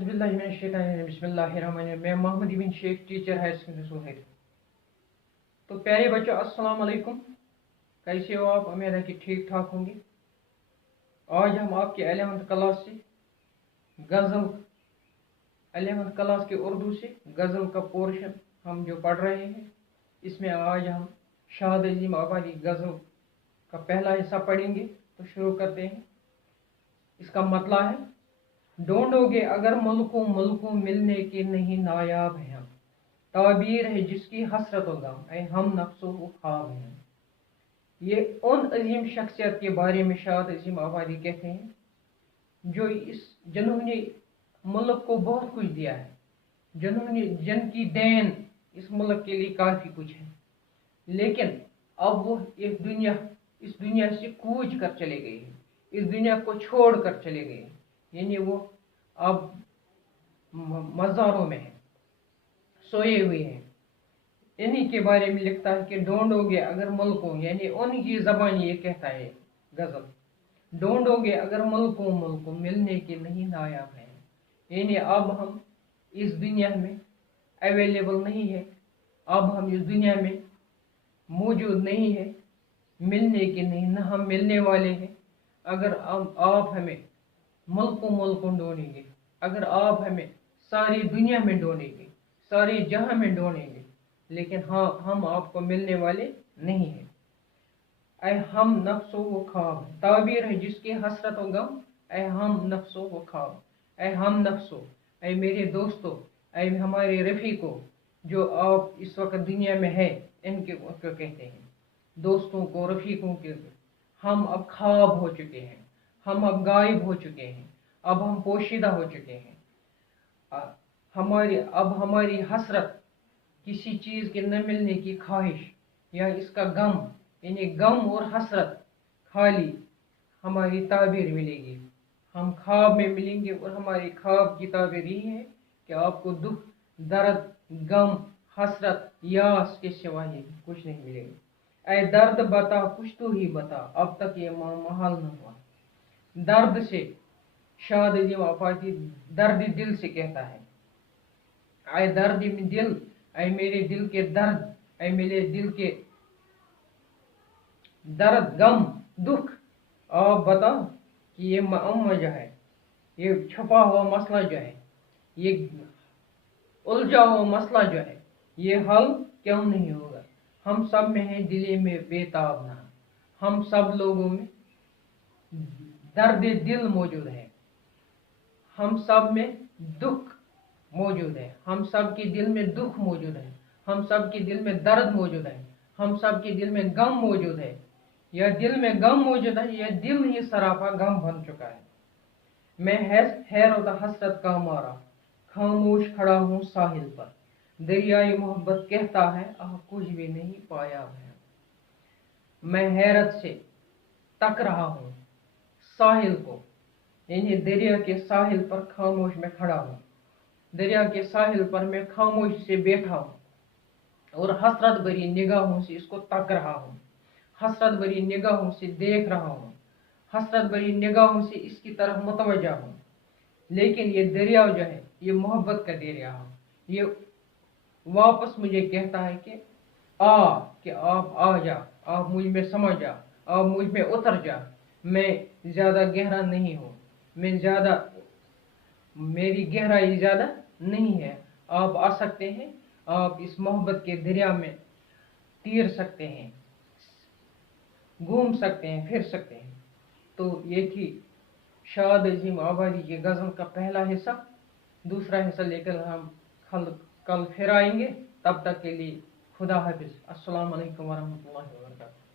बिस्मिल्लाहिर्रहमानिर्रहीम। मैं Mohammad Ibn Sheikh, teacher higher secondary Suhail. तो प्यारे बच्चों, अस्सलाम वालेकुम। कैसे हो आप? उम्मीद है कि ठीक ठाक होंगे। आज हम आपके 11th क्लास से गज़ल 11th क्लास के उर्दू से गज़ल का पोर्शन हम जो पढ़ रहे हैं, इसमें आज हम शाद अजीम आबादी गज़ल का पहला हिस्सा पढ़ेंगे। तो शुरू करते हैं। इसका मतलब है, ढूंढोगे अगर मुल्कों मुल्कों मिलने के नहीं नायाब हैं हम, ताबीर है जिसकी हसरत व गम, ऐ हम नफ्सो वो ख्वाब हैं। ये उन अजीम शख्सियत के बारे में शाद अजीम आबादी कहते हैं जो जिन्होंने मुल्क को बहुत कुछ दिया है, जिनकी देन इस मुल्क के लिए काफ़ी कुछ है, लेकिन अब वो इस दुनिया से कूच कर चले गए हैं, इस दुनिया को छोड़ कर चले गए हैं। यानी वो अब मज़ारों में है, सोए हुए हैं। इन्हीं के बारे में लिखता है कि ढूंढोगे अगर मुल्कों, यानी उनकी ज़बान ये कहता है गज़ल, ढूंढोगे अगर मुल्कों मुल्कों मिलने के नहीं नायाब हैं। यानी अब हम इस दुनिया में अवेलेबल नहीं है, अब हम इस दुनिया में मौजूद नहीं है, मिलने के नहीं, न हम मिलने वाले हैं। अगर आप हमें मुल्कों मुल्कों ढूंढेंगे, अगर आप हमें सारी दुनिया में ढूंढेंगे, सारी जहां में ढूंढेंगे, लेकिन हाँ, हम आपको मिलने वाले नहीं हैं। ऐ हम नफ्सो वो ख्वाब, ताबीर है जिसकी हसरत व गम, ऐ हम नफ्सो वो ख्वाब, ऐ हम नफ्सो, ऐ मेरे दोस्तों, ऐ हमारे रफ़ीकों, जो आप इस वक्त दुनिया में है, इनके को कहते हैं, दोस्तों को, रफ़ीकों के। हम अब ख्वाब हो चुके हैं, हम अब गायब हो चुके हैं, अब हम पोशीदा हो चुके हैं। हमारी हसरत, किसी चीज़ के न मिलने की ख्वाहिश या इसका गम, यानी गम और हसरत, खाली हमारी ताबीर मिलेगी। हम ख्वाब में मिलेंगे और हमारी ख्वाब की ताबीर यही है कि आपको दुख, दर्द, गम, हसरत, यास के सिवा कुछ नहीं मिलेगा। ऐ दर्द बता कुछ तो ही बता, अब तक ये महाल न हुआ। दर्द से शाद अजीम आबादी दर्द दिल से कहता है, ऐ दर्द दिल, ऐ मेरे दिल के दर्द, ऐ मेरे दिल के दर्द, गम, दुख, आप बताओ कि ये जो है, ये छुपा हुआ मसला जो है, ये उलझा हुआ मसला जो है, ये हल क्यों नहीं होगा? हम सब में है दिले में बेताब ना, हम सब लोगों में दर्द दिल मौजूद है, हम सब में दुख मौजूद है, हम सब के दिल में दुख मौजूद है, हम सब के दिल में दर्द मौजूद है, हम सब के दिल में गम मौजूद है। यह दिल में गम मौजूद है, यह दिल ही सरापा गम बन चुका है। मैं हैरत हसरत का मारा, खामोश खड़ा हूँ साहिल पर, दरियाई मोहब्बत कहता है आह कुछ भी नहीं पाया है। मैं हैरत से तक रहा हूँ साहिल को, यानी दरिया के साहिल पर खामोश में खड़ा हूँ, दरिया के साहिल पर मैं खामोश से बैठा हूँ और हसरत भरी निगाहों से इसको तक रहा हूँ, हसरत भरी निगाहों से देख रहा हूँ, हसरत भरी निगाहों से इसकी तरफ मुतवज्जा हूँ। लेकिन ये दरिया जो है, ये मोहब्बत का दरिया है, ये वापस मुझे कहता है कि आप आ जा, आप मुझ में समा जा, आप मुझ में उतर जा। मैं ज़्यादा गहरा नहीं हूँ, मेरी गहराई ज़्यादा नहीं है। आप आ सकते हैं, आप इस मोहब्बत के दरिया में तैर सकते हैं, घूम सकते हैं, फिर सकते हैं। तो ये थी शाद अजीम आबादी की गज़ल का पहला हिस्सा। दूसरा हिस्सा लेकर हम कल फिर आएंगे। तब तक के लिए खुदा हाफिज़। अस्सलाम वालेकुम वरहमतुल्लाहि वबरकातुहू।